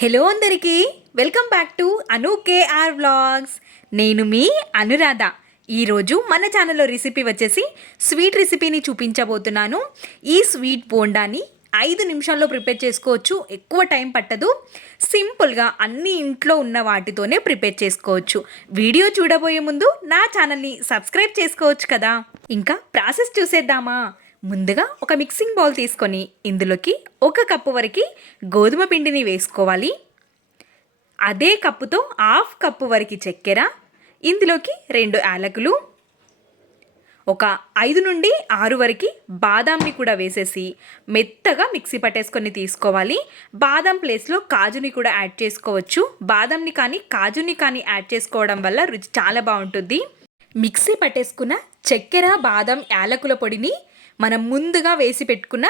Hello అందరికీ. Welcome back to Anu KR vlogs నేను మీ అనురాధ. ఈరోజు మన ఛానల్లో రెసిపీ వచ్చేసి స్వీట్ రెసిపీని చూపించబోతున్నాను. ఈ స్వీట్ బోండాని ఐదు నిమిషాల్లో ప్రిపేర్ చేసుకోవచ్చు. ఎక్కువ టైం పట్టదు. సింపుల్గా అన్ని ఇంట్లో ఉన్న వాటితోనే ప్రిపేర్ చేసుకోవచ్చు. వీడియో చూడబోయే ముందు నా ఛానల్ని సబ్స్క్రైబ్ చేసుకోవచ్చు కదా. ఇంకా ప్రాసెస్ చూసేద్దామా? ముందుగా ఒక మిక్సింగ్ బౌల్ తీసుకొని ఇందులోకి ఒక కప్పు వరకు గోధుమ పిండిని వేసుకోవాలి. అదే కప్పుతో హాఫ్ కప్పు వరకు చక్కెర ఇందులోకి రెండు యాలకులు ఒక ఐదు నుండి ఆరు వరకు బాదాంని కూడా వేసేసి మెత్తగా మిక్సీ పట్టేసుకొని తీసుకోవాలి. బాదం ప్లేస్లో కాజుని కూడా యాడ్ చేసుకోవచ్చు. బాదంని కానీ కాజుని కానీ యాడ్ చేసుకోవడం వల్ల రుచి చాలా బాగుంటుంది. మిక్సీ పట్టేసుకున్న చక్కెర బాదం యాలకుల పొడిని మనం ముందుగా వేసి పెట్టుకున్న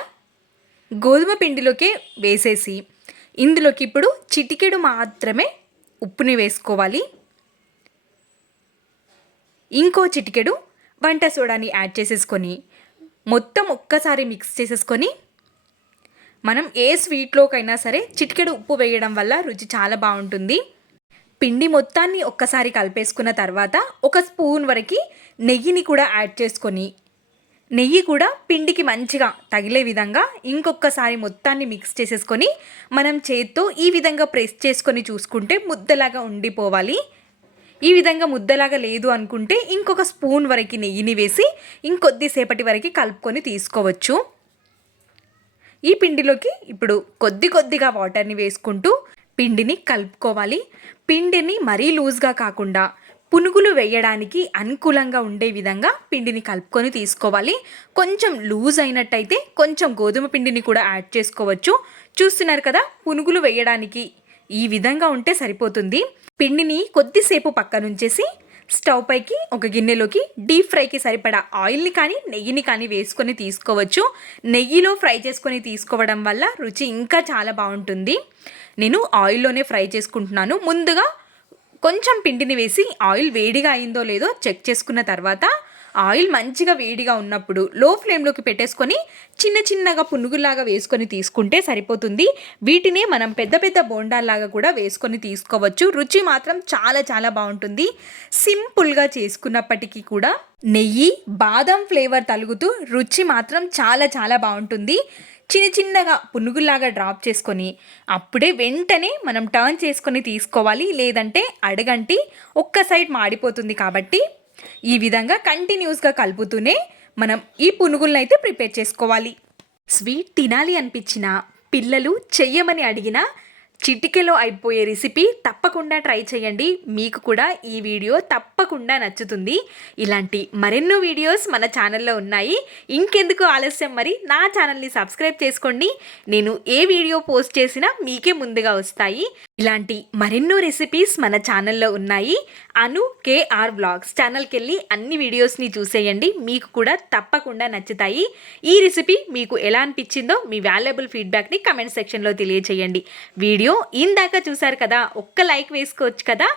గోధుమ పిండిలోకే వేసేసి ఇందులోకి ఇప్పుడు చిటికెడు మాత్రమే ఉప్పుని వేసుకోవాలి. ఇంకో చిటికెడు వంట సోడాని యాడ్ చేసేసుకొని మొత్తం ఒక్కసారి మిక్స్ చేసేసుకొని మనం ఏ స్వీట్లోకైనా సరే చిటికెడు ఉప్పు వేయడం వల్ల రుచి చాలా బాగుంటుంది. పిండి మొత్తాన్ని ఒక్కసారి కలిపేసుకున్న తర్వాత ఒక స్పూన్ వరకు నెయ్యిని కూడా యాడ్ చేసుకొని నెయ్యి కూడా పిండికి మంచిగా తగిలే విధంగా ఇంకొకసారి మొత్తాన్ని మిక్స్ చేసేసుకొని మనం చేత్తో ఈ విధంగా ప్రెస్ చేసుకొని చూసుకుంటే ముద్దలాగా ఉండిపోవాలి. ఈ విధంగా ముద్దలాగా లేదు అనుకుంటే ఇంకొక స్పూన్ వరకు నెయ్యిని వేసి ఇంకొద్దిసేపటి వరకు కలుపుకొని తీసుకోవచ్చు. ఈ పిండిలోకి ఇప్పుడు కొద్ది కొద్దిగా వాటర్ని వేసుకుంటూ పిండిని కలుపుకోవాలి. పిండిని మరీ లూజ్గా కాకుండా పునుగులు వేయడానికి అనుకూలంగా ఉండే విధంగా పిండిని కలుపుకొని తీసుకోవాలి. కొంచెం లూజ్ అయినట్టయితే కొంచెం గోధుమ పిండిని కూడా యాడ్ చేసుకోవచ్చు. చూస్తున్నారు కదా పునుగులు వేయడానికి ఈ విధంగా ఉంటే సరిపోతుంది. పిండిని కొద్దిసేపు పక్కనుంచేసి స్టవ్ పైకి ఒక గిన్నెలోకి డీప్ ఫ్రైకి సరిపడా ఆయిల్ని కానీ నెయ్యిని కానీ వేసుకొని తీసుకోవచ్చు. నెయ్యిలో ఫ్రై చేసుకొని తీసుకోవడం వల్ల రుచి ఇంకా చాలా బాగుంటుంది. నేను ఆయిల్లోనే ఫ్రై చేసుకుంటున్నాను. ముందుగా కొంచెం పిండిని వేసి ఆయిల్ వేడిగా అయిందో లేదో చెక్ చేసుకున్న తర్వాత ఆయిల్ మంచిగా వేడిగా ఉన్నప్పుడు లో ఫ్లేమ్లోకి పెట్టేసుకొని చిన్న చిన్నగా పునుగులాగా వేసుకొని తీసుకుంటే సరిపోతుంది. వీటినే మనం పెద్ద పెద్ద బోండాల్లాగా కూడా వేసుకొని తీసుకోవచ్చు. రుచి మాత్రం చాలా చాలా బాగుంటుంది. సింపుల్గా చేసుకున్నప్పటికీ కూడా నెయ్యి బాదం ఫ్లేవర్ తలుగుతూ రుచి మాత్రం చాలా చాలా బాగుంటుంది. చిన్న చిన్నగా పునుగుల్లాగా డ్రాప్ చేసుకొని అప్పుడే వెంటనే మనం టర్న్ చేసుకొని తీసుకోవాలి. లేదంటే అడగంటి ఒక్క సైడ్ మాడిపోతుంది కాబట్టి ఈ విధంగా కంటిన్యూస్గా కలుపుతూనే మనం ఈ పునుగులను అయితే ప్రిపేర్ చేసుకోవాలి. స్వీట్ తినాలి అనిపించిన పిల్లలు చెయ్యమని అడిగినా చిటికెలో అయిపోయే రెసిపీ తప్పకుండా ట్రై చేయండి. మీకు కూడా ఈ వీడియో తప్పకుండా నచ్చుతుంది. ఇలాంటి మరెన్నో వీడియోస్ మన ఛానల్లో ఉన్నాయి. ఇంకెందుకు ఆలస్యం మరి? నా ఛానల్ని సబ్స్క్రైబ్ చేసుకోండి. నేను ఏ వీడియో పోస్ట్ చేసినా మీకే ముందుగా వస్తాయి. ఇలాంటి మరెన్నో రెసిపీస్ మన ఛానల్లో ఉన్నాయి. అను కేఆర్ బ్లాగ్స్ ఛానల్కి వెళ్ళి అన్ని వీడియోస్ని చూసేయండి. మీకు కూడా తప్పకుండా నచ్చుతాయి. ఈ రెసిపీ మీకు ఎలా అనిపించిందో మీ వాల్యుబుల్ ఫీడ్బ్యాక్ని కమెంట్ సెక్షన్లో తెలియచేయండి. వీడియో ఇందాక చూసారు కదా ఒక్క లైక్ వేసుకోవచ్చు కదా.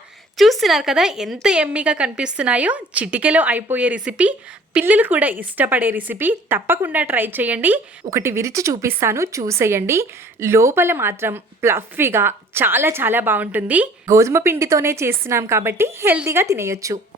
చూస్తున్నారు కదా ఎంత ఎమ్మిగా కనిపిస్తున్నాయో. చిటికెలో అయిపోయే రెసిపీ పిల్లలు కూడా ఇష్టపడే రెసిపీ తప్పకుండా ట్రై చేయండి. ఒకటి విరిచి చూపిస్తాను చూసేయండి. లోపల మాత్రం ప్లఫీగా చాలా చాలా బాగుంటుంది. గోధుమ పిండితోనే చేస్తున్నాం కాబట్టి హెల్తీగా తినేయొచ్చు.